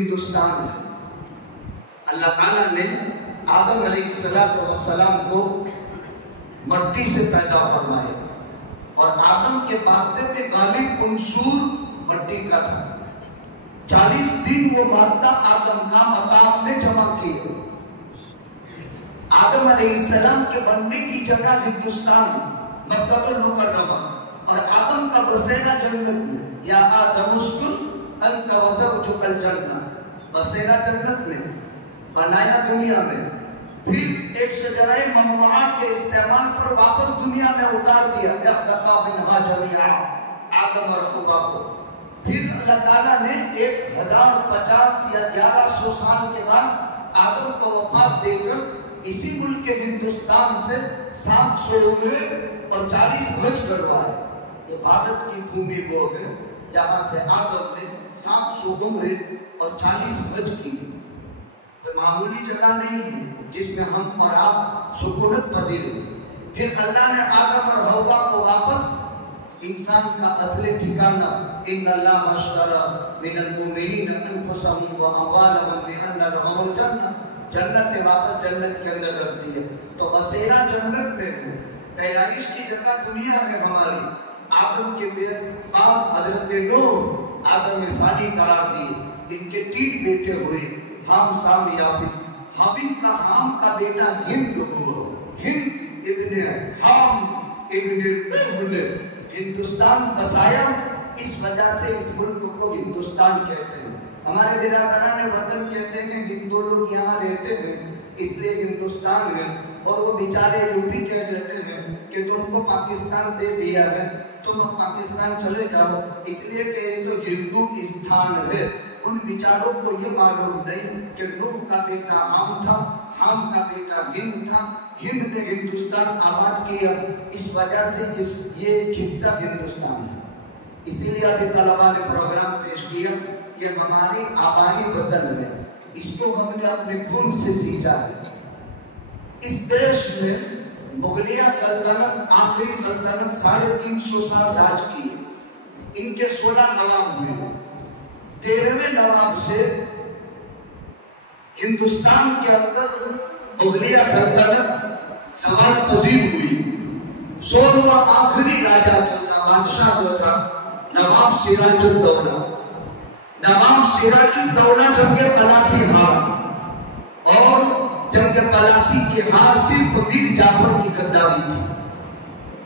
ہندوستان ہے۔ اللہ تعالیٰ نے آدم علیہ السلام کو مٹی سے پیدا فرمائے اور آدم کے مادے میں غالب عنصر مٹی کا تھا۔ 40 دن وہ مادہ آدم کا مقام میں جمع کیے۔ آدم علیہ السلام کے بننے کی جگہ ہندوستان مکہ المکرمہ اور آدم کا بسیرا جنت میں، یا آدم اسکن انت وزوجک الجنہ، بسیرا جنت میں بنایا دنیا میں، پھر ایک شجرہ ممنوعہ کے استعمال پر واپس دنیا میں اتار دیا، اخلقا منہا جمیعا، آدم اور حوا کو۔ پھر اللہ تعالیٰ نے 1050 یا 1100 سال کے بعد آدم کو وفات دے کر اسی ملک ہندوستان سے 700 عمرے اور 40 حج کروائے۔ یہ بھارت کی بھومی وہ ہے جہاں سے آدم نے 700 عمرے اور 40 حج کی۔ تو معمولی جگہ نہیں ہے جس میں ہم اور آپ سکونت پذیر ہیں۔ پھر اللہ نے آدم اور حوا کو واپس انسان کا اصل ٹھکانہ ان اللہ اشترى من المؤمنین انفسهم واموالهم بان لهم الجنہ، جنت واپس جنت کے اندر رکھ دیا۔ تو بسیرا جنت میں ہے، پیدائش کی جگہ دنیا ہے ہماری۔ آدم کے بعد حضرت نوح آدم ثانی قرار دیے، ان کے 3 بیٹے ہوئے، ہم سام یافس۔ حام کا بیٹا ہند ہوا، ہند ابن حام ابن ہندوستان بسایا۔ اس وجہ سے اس ملک کو ہندوستان کہتے ہیں۔ ہمارے برادران وطن کہتے ہیں ہندو لوگ یہاں رہتے ہیں اس لیے ہندوستان ہے، اور وہ بیچارے یوپی کہہ دیتے ہیں کہ تم کو پاکستان دے دیا ہے، تم پاکستان چلے جاؤ، اس لیے کہ یہ تو ہندوستان ہے۔ ان بیچاروں کو یہ معلوم نہیں کہ نوح کا بیٹا حام تھا، حام کا بیٹا ہند تھا، ہند نے ہندوستان آباد کیا، اس وجہ سے یہ خطہ ہندوستان ہے۔ اسی لیے ابھی طلباء نے پروگرام پیش کیا، یہ ہماری آبائی وطن ہے، اس کو ہم نے اپنے خون سے سینچا ہے۔ اس دیش میں مغلیہ سلطنت آخری سلطنت 350 سال راج کی، ان کے 16 نواب ہوئے۔ 13ویں نواب سے ہندوستان کے اندر مغلیہ سلطنت زوال پذیر ہوئی۔ 16واں آخری راجہ جو تھا، بادشاہ جو تھا، نواب سراج الدولہ۔ نواب سراج الدولہ جنگ پلاسی ہار، اور جنگ پلاسی کی ہار صرف میر جعفر کی غداری تھی۔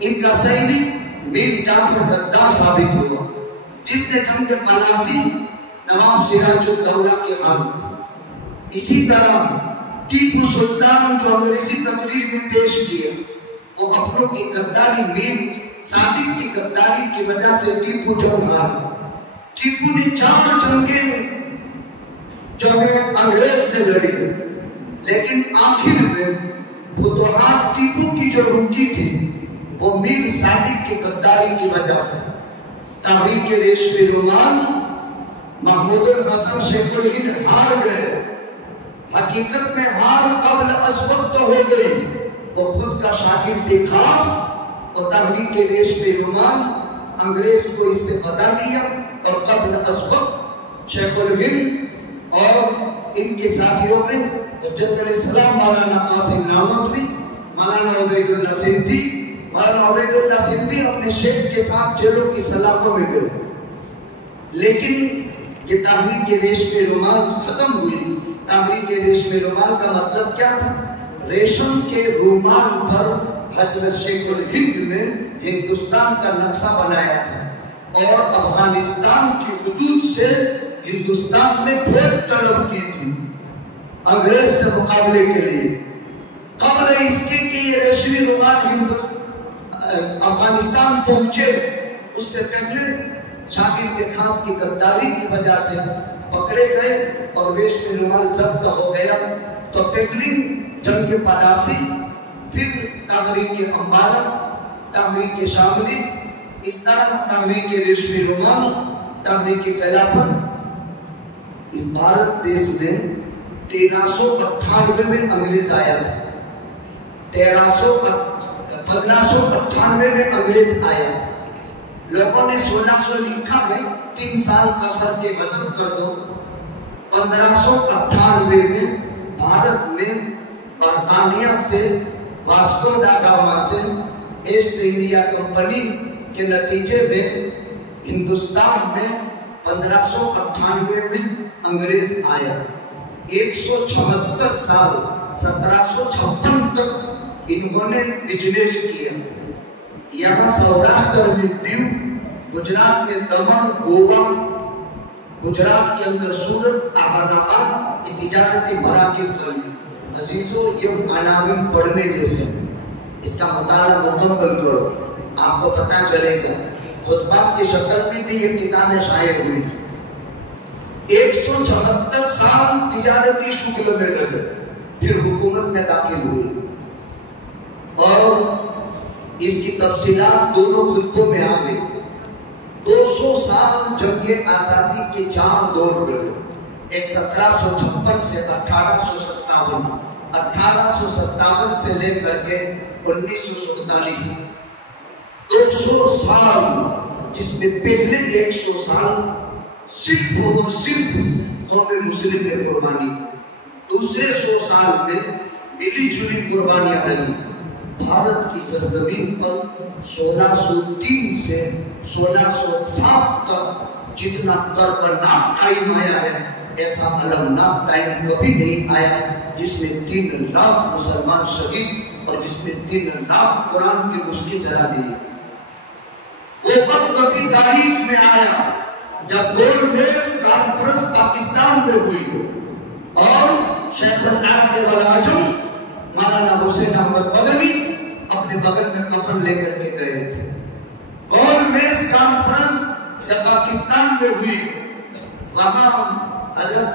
ان کا سینی میر جعفر غدار ثابت ہوا، جس نے جنگ پلاسی نواب سراج الدولہ کے ہار۔ اسی طرح ٹیپو سلطان جو انگریزی تقریر میں پیش کیا، وہ اپنوں کی غداری، میر صادق کی غداری کی وجہ سے ٹیپو جنگ ہارا۔ ٹیپو نے 4 جنگیں جو ہے انگریز سے لڑی، لیکن آخر میں فتوحات ٹیپو کی جو رکی تھی وہ میر صادق کی غداری کی وجہ سے۔ تحریک ریشمی رومان محمود الحسن شیخ الہند ہار گئے۔ حقیقت میں ہار قبل از وقت ہو گئی، وہ خود کا شاگرد خاص اور تحریک ریشمی رومان انگریز کو اس سے بتا دیا، اور قبل از وقت شیخ الہند اور ان کے ساتھیوں میں حجت الاسلام مولانا قاسم ناموتوی، مولانا عبید اللہ سندھی، مولانا عبید اللہ سندھی اپنے شیخ کے ساتھ جیلوں کی سلاخوں میں گئے۔ لیکن یہ تحریک ریشمی رومال ختم ہوئی۔ تحریک ریشمی رومال کا مطلب کیا تھا؟ ریشم کے رومال پر حضرت شیخ الہند نے ہندوستان کا نقشہ بنایا تھا، اور افغانستان کی حدود سے ہندوستان میں پھیل طلب کی تھی انگریز سے مقابلے کے لیے۔ قبل اس کے کہ یہ ریشمی رومال افغانستان پہنچے، اس سے پہلے شاگرد خاص کی غداری کی وجہ سے پکڑے گئے اور ریشمی رومال ضبط ہو گیا۔ تو پہلی جنگ پلاسی، پھر تحریک امبالہ، تحریک شاملی، اس طرح تحریک ریشمی رومال، تحریک خلافت۔ اس بھارت دیش میں 1398 میں انگریز آیا تھا، 1598 میں انگریز آیا تھا۔ لوگوں نے 1600 لکھا ہے، 3 سال قصر کے غضب کر دو، 1598 में भारत में बर्तानिया से वास्को डा गामा से ईस्ट इंडिया कंपनी के नतीजे में हिंदुस्तान में 1598 में अंग्रेज आया। 176 साल 1756 तक इन्होंने बिजनेस किया। यहाँ सौराष्ट्र में दीव, गुजरात में दमन, गोवा, गुजरात के अंदर सूरत, अहमदाबाद ये तिजारती मराकज़ बने। अजीजों, ये अनाविन पढ़ने जैसे, इसका मुताला मुकम्मल करो, आपको पता चलेगा। खुतबात की शक्ल में भी ये किताबें शायर हुई। 176 साल तिजारती शुगल में रहे, फिर हुकूमत में दाखिल हुए और इसकी तफसीलात दोनों खुतबों में आ गई। 200 साल जंगे आजादी के 4 दौर रहे, एक 1756 से 1857, 1857 से लेकर के 1947, 200 साल, जिसमें पहले 100 साल सिर्फ और सिर्फ कौम मुस्लिम ने कुर्बानी, दूसरे 100 साल में मिली जुली कुर्बानियां रही। भारत की सरजमीन पर 1603 से 1607 तक जितना कर्बनाक टाइम आया है, ऐसा अलगनाक टाइम कभी नहीं आया जिसमें 3 लाख मुसलमान शहीद और जिसमें 3 लाख कुरान के नुस्खे जला दिए। वो वक्त कभी तारीख में आया जब गोलमेज कॉन्फ्रेंस पाकिस्तान में हुई और शेख अल-आज़म मौलाना हुसैन अहमद मदनी अपने बगल में कफन लेकर के गए थे। गोलमेज कॉन्फ्रेंस जब पाकिस्तान में हुई, वहां हजरत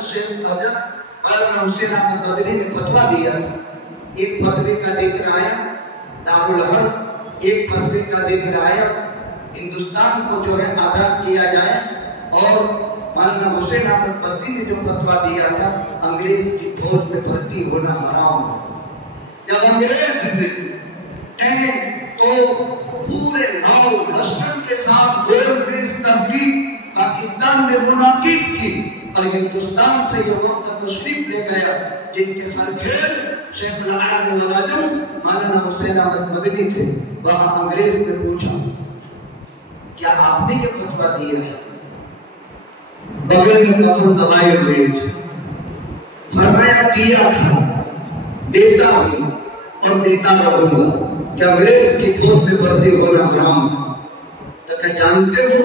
मौलाना हुसैन अहमद मदनी ने फतवा दिया। एक फतवे का जिक्र आया दारुल हर्ब, एक फतवे का जिक्र आया हिंदुस्तान को जो है आजाद किया जाए, और मौलाना हुसैन अहमद मदनी ने जो फतवा दिया था अंग्रेज की फौज में भर्ती होना हराम है। जब अंग्रेज ने टैंक तो पूरे नाव लश्कर के साथ गोलमेज तहरीक पाकिस्तान में मुनाकिब की और हिंदुस्तान से ये वक्त तशरीफ ले गया, जिनके सरखेल शेख अल-आज़म मौलाना हुसैन अहमद मदनी थे, वहां अंग्रेज ने पूछा क्या आपने ये फतवा दिया है? बगल में कफन दबाए हुए थे। फरमाया दिया था, देता हूं और देता रहूंगा कि अंग्रेज की फौज में भर्ती होना हराम है। तो क्या जानते हो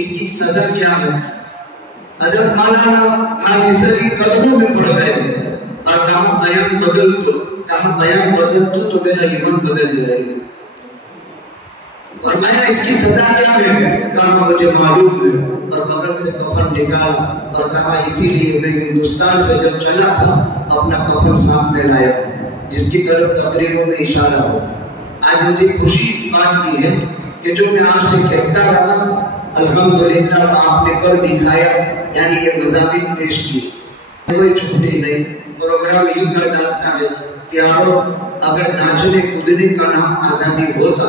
इसकी सजा क्या है? हजरत मौलाना कानिसरी कदमों में पड़ गए और कहा बयान बदल दो तो मेरा ईमान बदल जाएगा। और मैं इसकी सजा क्या है? कहा मुझे मालूम है, और बगल से कफन निकाला और कहा इसीलिए मैं हिंदुस्तान से जब चला था अपना कफन सामने लाया, जिसकी तरफ तकरीरों में इशारा हो। आज मुझे खुशी इस बात की है कि जो मैं आपसे कहता रहा अल्हम्दुलिल्लाह आपने कर दिखाया, यानी ये मज़ामिन पेश किए, कोई छूटे नहीं, प्रोग्राम ही कर डालता है। प्यारो, अगर नाचने कूदने का नाम आजादी होता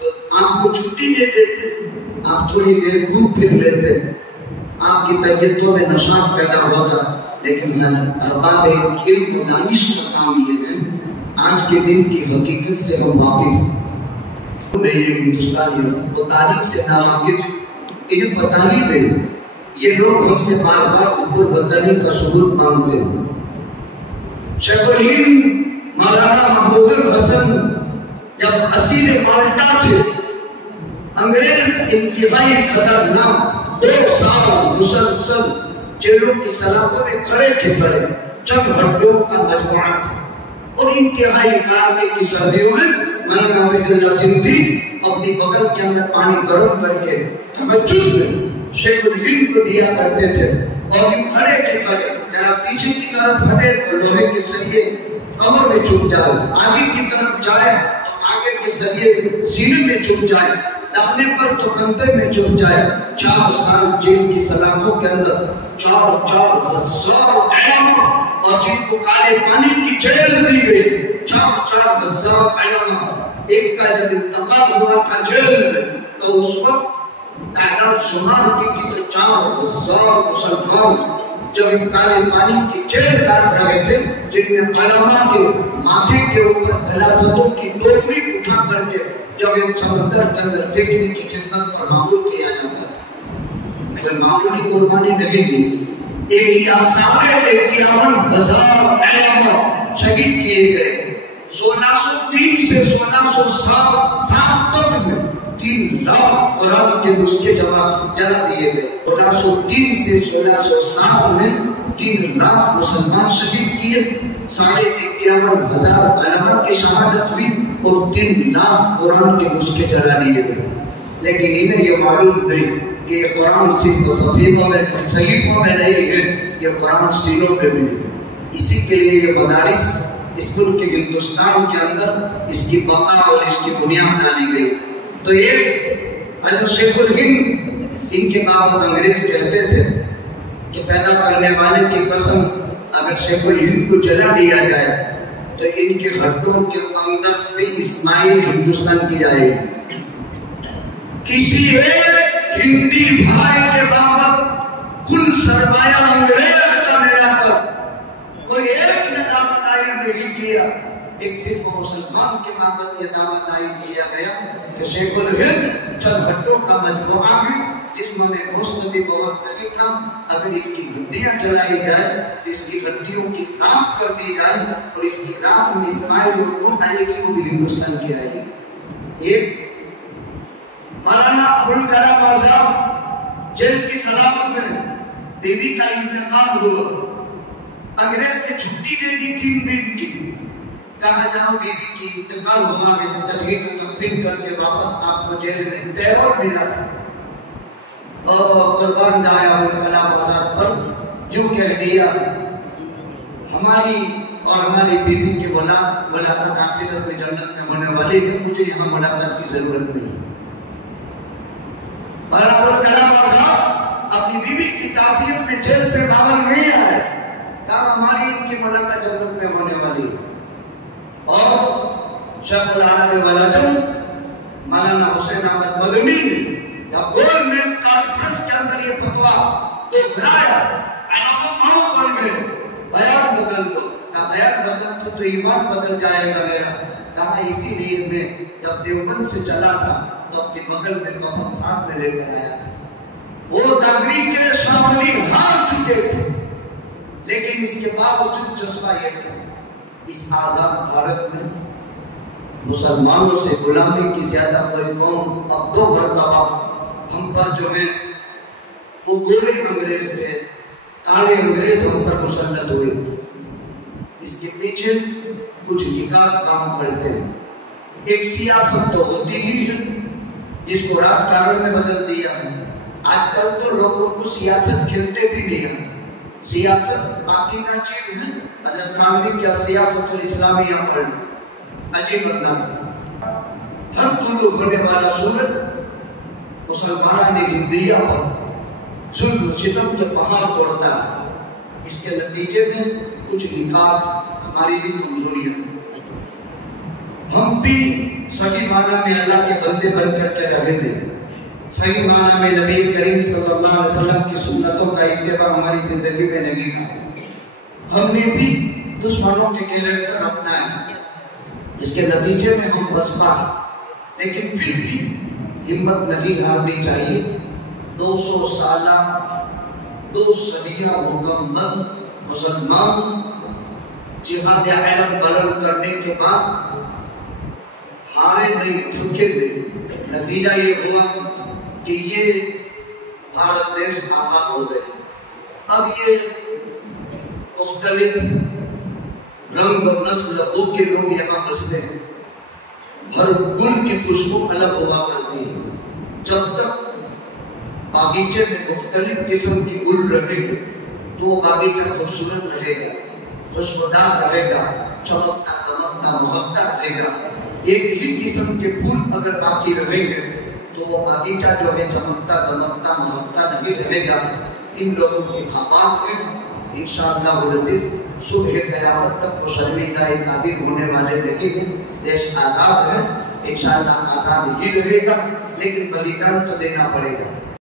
तो आपको छुट्टी दे देते, आप थोड़ी देर घूम फिर लेते, आपकी तबीयतों में नशात पैदा होता। लेकिन अरबाब इल्म दानिश का काम ये है, आज के दिन की हकीकत से हम वाकिफ नहीं है। हिंदुस्तानी तो तारीख से नावाकिफ, इन्हें पता ही नहीं। ये लोग हमसे बार बार ऊपर बताने का सबूत मांगते हैं। शेखुल हिंद मौलाना महमूदुल हसन जब असीर माल्टा थे, अंग्रेज इंतहाई खतरनाक 2 साल मुसलसल जेलों की सलाखों में खड़े थे, चंद हड्डियों का मजमुआ था। और इंतहाई कड़ाके की सर्दियों में मौलाना अब्दुल्ला सिंधी अपनी बगल के अंदर पानी गर्म करके तहज्जुद में शेखुल हिंद को दिया करते थे। और यूं खड़े के खड़े जरा पीछे की तरफ हटे तो लोहे के सरिये कमर में चुभ जाए, आगे की तरफ जाए तो आगे के सरिये सीने में चुभ जाए, दबने पर तो कंधे में चुभ जाए। 4 साल जेल की सलाखों के अंदर 4,000 ऐलामा, और जिनको काले पानी की जेल दी गई 4,000 ऐलामा। एक का जब इंतकाल हुआ था जेल में, तो उस वक्त तादाद शुमार की तो 4,000 मुसलमान जो इन काले पानी के जेल काट रहे थे, जिनमें अलामा के माथे के ऊपर गलासतों की टोकरी उठा करके जब एक समंदर के अंदर फेंकने की खिदमत पर मामूल किया जाता है, कोई मामूली कुर्बानी नहीं दी। एक ही सामने 51,000 शहीद किए गए। 1603 से 1607 तक में 3 लाख कुरान के नुस्खे जला दिए गए। 1603 से 1607 में 3 लाख मुसलमान शहीद किए, 51,500 उलमा की शहादत हुई और 3 लाख कुरान के नुस्खे जला दिए गए। लेकिन इन्हें ये मालूम नहीं कि ये कुरान सिर्फ सहीफों में नहीं है, ये कुरान सीनों में भी है। इसी के लिए ये मदारिस इस मुल्क के हिंदुस्तान के अंदर इसकी बका और इसकी बुनियाद डाली गई। तो ये हज़रत शेखुल हिंद, इनके बाबत अंग्रेज कहते थे कि पैदा करने वाले की कसम, अगर शेखुल हिंद को जला दिया जाए तो इनके हड्डों के अंदर भी इस्माइल हिंदुस्तान की आएगी। किसी एक हिंदी भाई के बाबत कुल सरमाया अंग्रेज का मिलाकर कोई एक ने दावा दायर नहीं किया। एक सिर्फ मुसलमान के बाबत ये दावा दायर किया गया कि शेखुल हिंद चंद हड्डों का मजमुआ है, जिसमें गोश्त भी बहुत नहीं था। अगर इसकी हड्डियां जलाई जाए तो इसकी हड्डियों की राख कर दी जाए और इसकी राख में इस्माइल और कौन आएगी, वो भी हिंदुस्तान की आएगी। एक मौलाना अबुल कलाम आजाद जेल की सलामत में बीवी का इंतकाल हुआ। अंग्रेज ने छुट्टी दे दी 3 दिन की, कहा जाओ बीवी की इंतकाल हुआ है, तजहीज़ तकफीन करके वापस आपको जेल में पैरोल मिला। कुर्बान जाए अबुल कलाम आजाद पर यूं कह दिया, हमारी और हमारी बीवी की मुलाकात आखिरत में जन्नत में होने वाली है, मुझे यहाँ मुलाकात की जरूरत नहीं। अबुल कलाम आजाद अपनी बीवी की ताज़ियत में जेल से बाहर नहीं आए, कहा हमारी इनकी मुलाकात जन्नत में होने वाली है। और शेखुल आलम वल अजम मौलाना हुसैन अहमद मदनी ने गोल मेज कॉन्फ्रेंस के अंदर ये फतवा दोहराया, आलम बढ़ गए, बयान बदल दो। कहा बयान बदल तो ईमान बदल जाएगा मेरा। कहा इसीलिए मैं जब देवबंद से चला था तो अपने बगल में कफन साथ में लेकर आया था। वो दागरी के शामली हार चुके थे, लेकिन इसके बावजूद जज्बा ये था, इस आजाद भारत में मुसलमानों से गुलामी की ज्यादा कोई कौम अब 2 मरतबा हम पर जो है वो गोरे अंग्रेज थे, काले अंग्रेज हम पर मुसल्लत हुए। इसके पीछे कुछ निकाल काम करते हैं। एक सियासत तो होती ही है, जिसको राजकारण में बदल दिया है। आजकल तो लोगों को सियासत खेलते भी नहीं आती। सियासत पाकीज़ा चीज है। हज़रत खानवी क्या सियासतुल इस्लामिया पढ़, अजीब अंदाज से हर तुलू होने वाला सूरत मुसलमानों ने हिंदिया पर जुल्म सितम के पहाड़ तोड़ता है। इसके नतीजे में कुछ निकाल हमारी भी कमजोरियां, हम भी सही माना में अल्लाह के बंदे बन करके रहे थे, सही माना में नबी करीम सल्लल्लाहु अलैहि वसल्लम की सुन्नतों का इत्तिबा हमारी जिंदगी में नहीं था। हमने भी दुश्मनों के कैरेक्टर अपनाए, इसके नतीजे में हम बसपा, लेकिन फिर भी हिम्मत नहीं हारनी चाहिए। 200 साल 2 सदियां मुकम्मल मुसलमान जिहाद इल्म बुलंद करने के बाद हारे नहीं, थके नहीं। नतीजा ये हुआ कि ये भारत देश आजाद हो गए। अब ये मुख्तलिफ रंग और नस्ल के लोग यहाँ बसते हैं। हर गुल की खुशबू अलग हुआ करती है। जब तक बागीचे में मुख्तलिफ किस्म की गुल रहेंगे तो वो बागीचा खूबसूरत रहेगा, खुशबूदार रहेगा, चमकता दमकता महकता रहेगा। एक ही किस्म के फूल अगर बाकी रहेंगे तो वो बागीचा जो है चमकता दमकता महकता नहीं रहेगा। इन लोगों की ख़ाबात है इंशाअल्लाह सुबह क़यामत तक वो शर्मिंदा ताबीर होने वाले नहीं हैं। देश आज़ाद है, इंशाअल्लाह आज़ाद ही रहेगा, लेकिन बलिदान तो देना पड़ेगा।